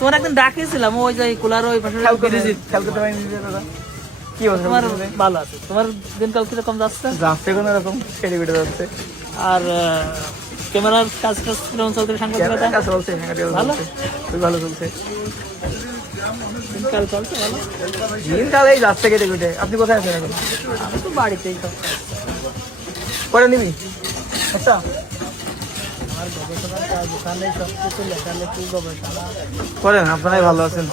তোমার একদিন ডাকিয়েছিলাম ওই যে কুলার ওই পাশে কি বলছো? তোমার ভালো আছে? তোমার দিনকাল কিরকম যাচ্ছে? যাচ্ছে কোনো রকম কেটে কেটে যাচ্ছে। আর ক্যামেরার কাজ টাজ কিরকম চলছে? সাংবাদিকতা কাজ চলছে, ভালো? খুবই ভালো চলছে। দিনকাল চলছে ভালো? দিনকাল এই যাচ্ছে কেটে কেটে। আপনি কোথায় আছেন এখন? আমি তো বাড়িতেই সব করে নিবি আচ্ছা। আমার গবেষণার কাজ ওখানে সব কিছু লেখালেখি গবেষণা করেন, আপনারাই ভালো আছেন।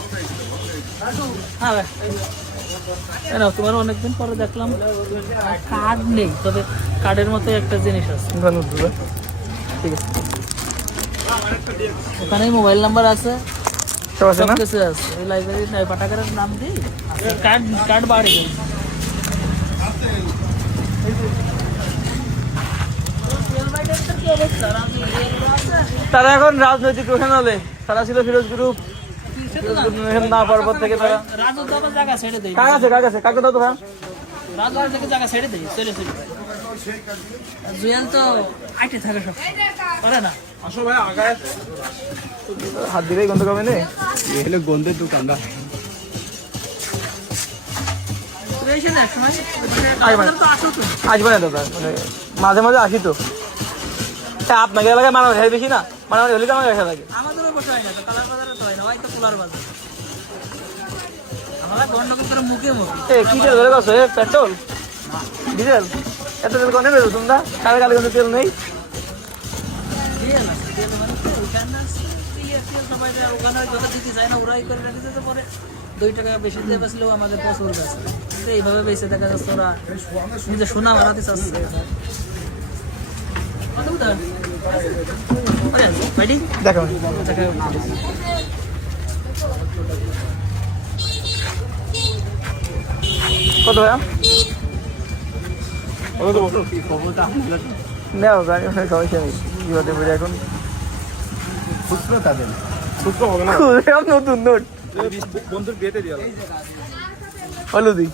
হ্যাঁ ভাই তোমার অনেকদিন পরে দেখলাম কার্ড নেই, তবে কার্ডের মতো একটা জিনিস আছে। ধন্যবাদ দাদা। ঠিক আছে, ওখানে মোবাইল নাম্বার আছে, সব আছে সব না? কিছু আছে। এই লাইব্রেরির পাঠাগারের নাম দিই, কার্ড কার্ড বাড়ি দেয়। তারা এখন রাজনৈতিক রোশন হলে, তারা ছিল ফিরোজ গ্রুপ না পর্বত থেকে। তারা রাজু তো আবার জায়গা ছেড়ে দেয়, কাছে কাকে দাও তো ভাই। রাজু থেকে জায়গা ছেড়ে দেয়, চলে চলে জুয়েল তো আইটে থাকে, সব পারে না। আসো ভাই আগায় হাত দিলেই গন্ধ কমে নে। এগুলো গন্ধের দোকানটা। আসবে না দাদা, মানে মাঝে মাঝে আসি তো। আপনাকে এলাকায় মারামারি হয় বেশি না? মারামারি হলে তো আমার দেখা লাগে। আমাদেরও বসে হয় না তো, কালার বাজারে তো হয় না, হয়তো পোলার বাজার। আমরা গন্ডগোল করে মুখে মুখে কি তেল ধরে গেছো? Petrol diesel? এত তেল কনে বেরো তোমরা? কালে কালে কিন্তু তেল নেই। তেল আছে, তেল মানে কি ওখানে আছে, তেল সবাই ওখানে যত দিতে যায় না, ওরাই করে রেখে দিতে পারে। 2 টাকা বেশি দিয়ে বেচলেও আমাদের প্রচুর বেচে। কিন্তু এইভাবে বেঁচে দেখা যাচ্ছে ওরা নিজে সোনা বাড়াতে চাচ্ছে। দেখো কত ভাইয়া? নেও গাড়ি সমস্যা নেই। কি হতে পারে এখন? খুচরো তাদের খুচরো হবে না, নতুন নোট বন্ধুর বিয়েতে দিয়ে হলুদি।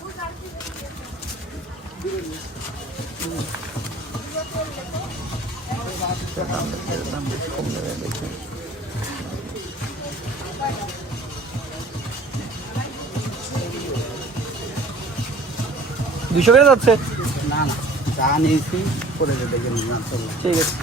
$200 করে যাচ্ছে। না না চা নিয়েছি করে দেখে নিলাম। ঠিক আছে।